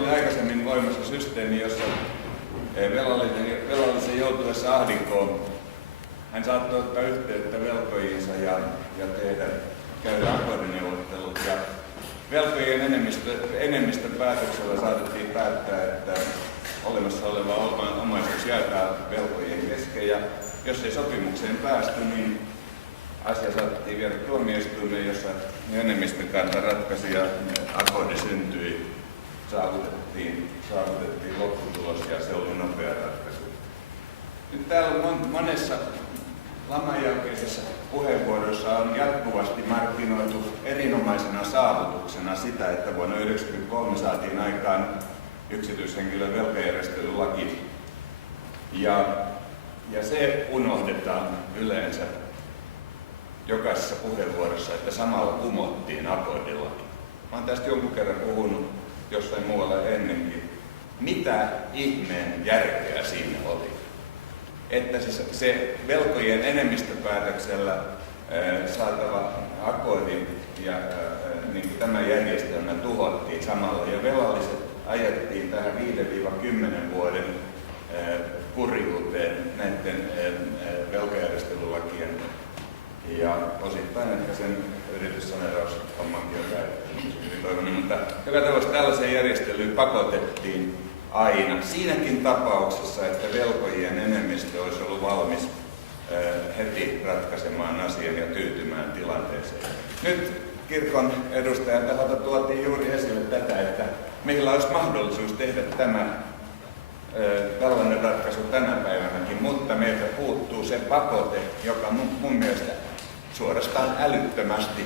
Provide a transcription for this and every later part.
Oli aikaisemmin voimassa systeemi, jossa velallisen joutuessa ahdinkoon hän saattoi ottaa yhteyttä velkojiinsa ja käydä akordineuvottelut. Ja velkojien enemmistön päätöksellä saatettiin päättää, että olemassa oleva omaisuus jaetaan velkojien kesken. Ja jos ei sopimukseen päästy, niin asia saatettiin viedä tuomioistuimeen, jossa enemmistön kanta ratkaisi ja akordi syntyi. Saavutettiin lopputulos ja se oli nopea ratkaisu. Nyt täällä monessa laman jälkeisessä puheenvuorossa on jatkuvasti markkinoitu erinomaisena saavutuksena sitä, että vuonna 1993 saatiin aikaan yksityishenkilön velkajärjestelylaki. Ja se unohdetaan yleensä jokaisessa puheenvuorossa, että samalla kumottiin akordilaki. Mä oon tästä jonkun kerran puhunut jossain muualla ennenkin. Mitä ihmeen järkeä siinä oli? Että se velkojen enemmistöpäätöksellä saatava akordi ja niin tämä järjestelmä tuhottiin samalla ja velalliset ajettiin tähän 5-10 vuoden kurjuuteen näiden velkajärjestelylakien ja osittain ehkä sen yrityssaneeraushommankin on käytetty. Mutta joka tapauksessa tällaiseen järjestelyyn pakotettiin aina. Siinäkin tapauksessa, että velkojien enemmistö olisi ollut valmis heti ratkaisemaan asian ja tyytymään tilanteeseen. Nyt kirkon edustajan taholta tuotiin juuri esille tätä, että meillä olisi mahdollisuus tehdä tällainen ratkaisu tänä päivänäkin, mutta meiltä puuttuu se pakote, joka mun mielestä suorastaan älyttömästi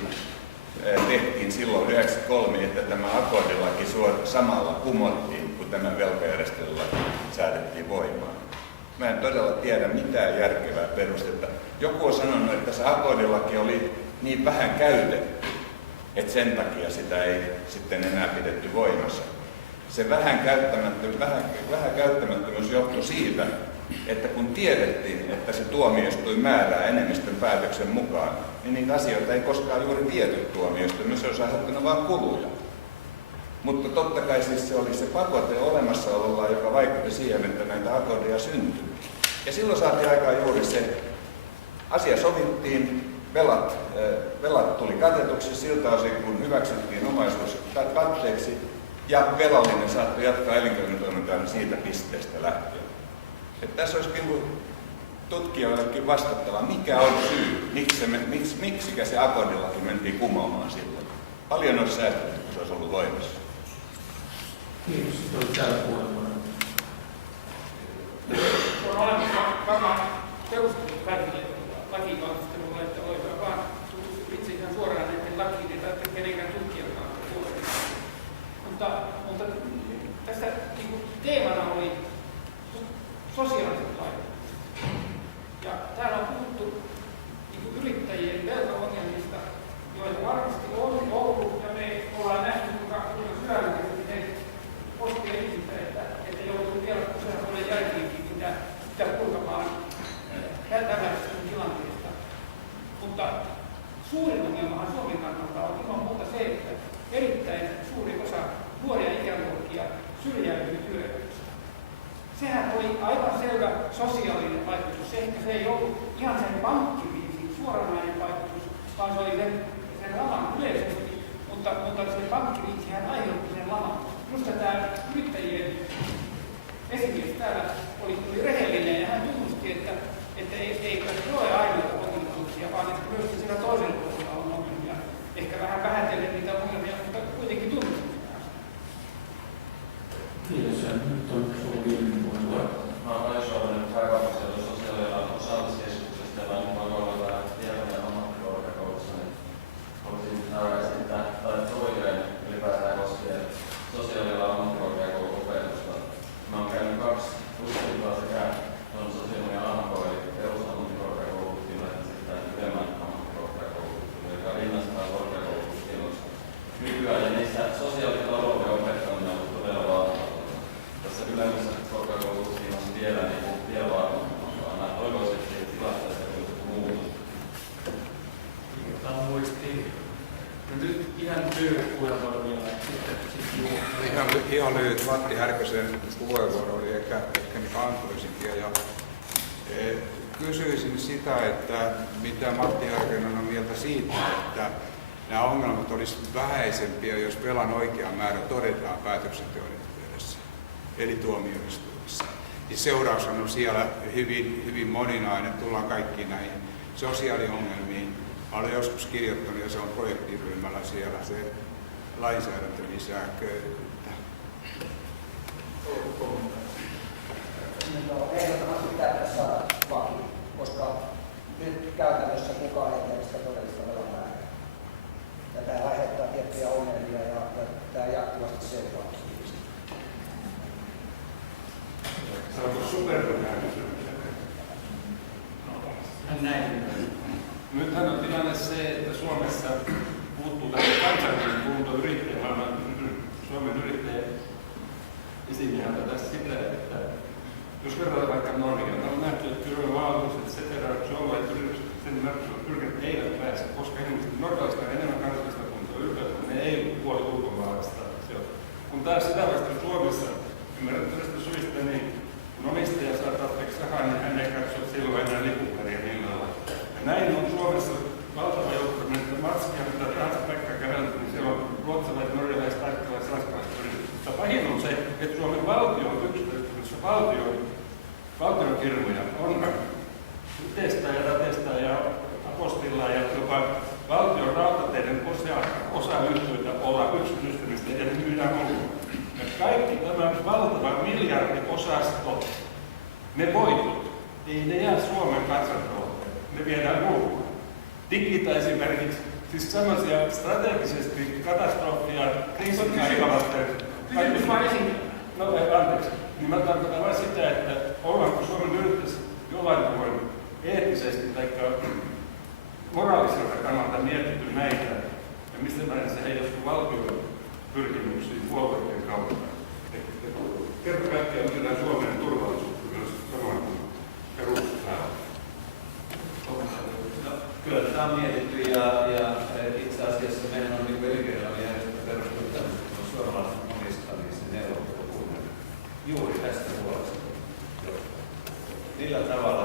tehtiin silloin 1993, että tämä akordilaki samalla kumottiin, kun tämä velkajärjestelylaki säädettiin voimaan. Mä en todella tiedä mitään järkevää perustetta. Joku on sanonut, että se akordilaki oli niin vähän käytetty, että sen takia sitä ei sitten enää pidetty voimassa. Se vähän käyttämättömyys johtui siitä, että kun tiedettiin, että se tuomioistuin määrää enemmistön päätöksen mukaan, niin niitä asioita ei koskaan juuri viety tuomioistuimeen, se olisi aiheuttanut vain kuluja. Mutta totta kai siis se oli se pakote olemassaololla, joka vaikutti siihen, että näitä akordia syntyi. Ja silloin saatiin aikaan juuri se, asia sovittiin, velat tuli katetuksi siltä osin, kun hyväksyttiin omaisuus katteeksi, ja velallinen saattoi jatkaa elinkeinotoimintaa siitä pisteestä lähtien. Että tässä olisi tutkijoillekin vastattava, mikä on syy, miksikä se akordilaki mentiin kumoamaan silloin. Paljon olisi säästetty, kun se olisi ollut voimassa. Kiitos, se oli täällä puheenvuoro. On olemassa varmaan perustelut kaikille lakivalmistelulle, että voidaan vaan tutustua itse ihan suoraan näiden lakiin, ei tarvitse kenenkään tutkijakaan puolella. Mutta tässä niin teemana oli sosiaaliset lait. Ja täällä on puhuttu niin yrittäjien velkaongelmista, joita varmasti on ollut, ja me ollaan nähty, kuinka syvällisesti ne koskee ihmistä, että joutuu vielä usein vuoden jälkeenkin sitä purkamaan tällaisesta tilanteesta. Mutta suurin ongelmahan Suomen kannalta on ilman muuta se, että erittäin suuri osa nuoria ikäluokkia syrjäytyy työelämästä. Sehän oli aivan selvä sosiaalinen vaikutus. Ehkä se ei ollut ihan sen pankkikriisin suoranainen vaikutus, vaan se oli sen laman yleisesti, mutta se pankkikriisihän aiheutti sen laman. Minusta tämä yrittäjien esimies täällä oli rehellinen ja hän tunnusti, että ei ole ainoita ongelmia, vaan että myös sillä toisella puolella on ongelmia. Ehkä vähän vähätellen niitä ongelmia, mutta kuitenkin tunnusti. Kiitos, ja nyt on sulla viimeinen puheenvuoro. Mä oon Kaisa Ollinen pääkaupunkiseudun sosiaalialan osaamiskeskuksesta ja mä oon tietoinen ammattikorkeakoulussa. Haluaisin esittää toiveen ylipäätään koskien sosiaalialan ammattikorkeakouluopetusta. Mä oon käynyt 2 tutkintoa sekä sosiaalialan AMK eli perusammattikorkeakoulututkinnon että sitten ylemmän ammattikorkeakoulututkinnon, joka rinnastaa korkeakoulututkinnossa. Nykyään ja niissä sosiaalitalouden opettaminen on todella vaativaa. Tässä ylemmässä Matti Härkösen puheenvuoro oli ehkä niin antoisinkin. Ja kysyisin sitä, että mitä Matti Härkönen on mieltä siitä, että nämä ongelmat olisivat vähäisempiä, jos velan oikea määrä todetaan päätöksenteon yhteydessä, eli tuomioistuimessa. Niin seuraushan on siellä hyvin moninainen, tullaan kaikkiin näihin sosiaaliongelmiin. Mä olen joskus kirjoittanut, ja se on projektiryhmällä siellä, se lainsäädäntö lisää köyhyyttä. Ehdottomasti pitäisi saada laki, koska nyt käytännössä kukaan ei tiedä sitä todellista velan määrää. Ja tämä aiheuttaa tiettyjä ongelmia ja tämä jatkuvasti seuraa. Saanko superäänestys? Nythän on tilanne se, että Suomessa puuttuu tästä kansainvälinen kunto yrittäjämaailman Suomen yrittäjä esimieheltä tässä sitä, että jos verrataan vaikka Norjaan, on nähty, että työvaltuus, etc. suomalaiset yritykset sen pyrkivät eivät pääse, koska norjalaisilla on enemmän kansallista kuntoa ylpeitä, ne ei puoli ulkomaalaista. Kun taas sitä vasta Suomessa ymmärrettävästä syistä, niin kun omistaja saa tarpeeksi rahaa, niin hän ei katso silloin enää lipuperia millään. Näin on Suomessa valtava joukko, että Matskia, mitä tahansa Pekka käveltä, niin siellä on ruotsalaiset, norjalaiset, taikkalaiset, ranskalaiset yritykset. Mutta pahin on se, että Suomen valtio on yksityistyksessä valtion firmoja. On teistä ja ratesta ja apostilla ja jopa valtion rautateiden osayhtiöitä ollaan yksityistämistä ja ne myydään ulkomaan. Ja kaikki tämä valtava miljardiosasto, ne voitot, ei ne jää Suomen kansantalouteen, ne viedään ulkomaan. Digita esimerkiksi, siis sellaisia strategisesti katastrofia, kriisin aikalaisten... Kysymys vaan esiin. No anteeksi. Niin mä tarkoitan vain sitä, että ollaanko Suomen yrittäjässä jollain tavoin eettisesti tai moraaliselta kannalta mietitty näitä, ja mistä määrin se heijastuu valtion pyrkimyksiin puolueiden kautta. Kerta kaikkiaan myydään Suomen turvallisuutta myös samoin kuin peruspäällä. Kyllä tätä on mietitty ja itse asiassa meidän on niin elinkeinoelämänjärjestö perustunut tämmöisen suomalaisen omistamisen neuvottelukunnan juuri tästä huolesta. Millä tavalla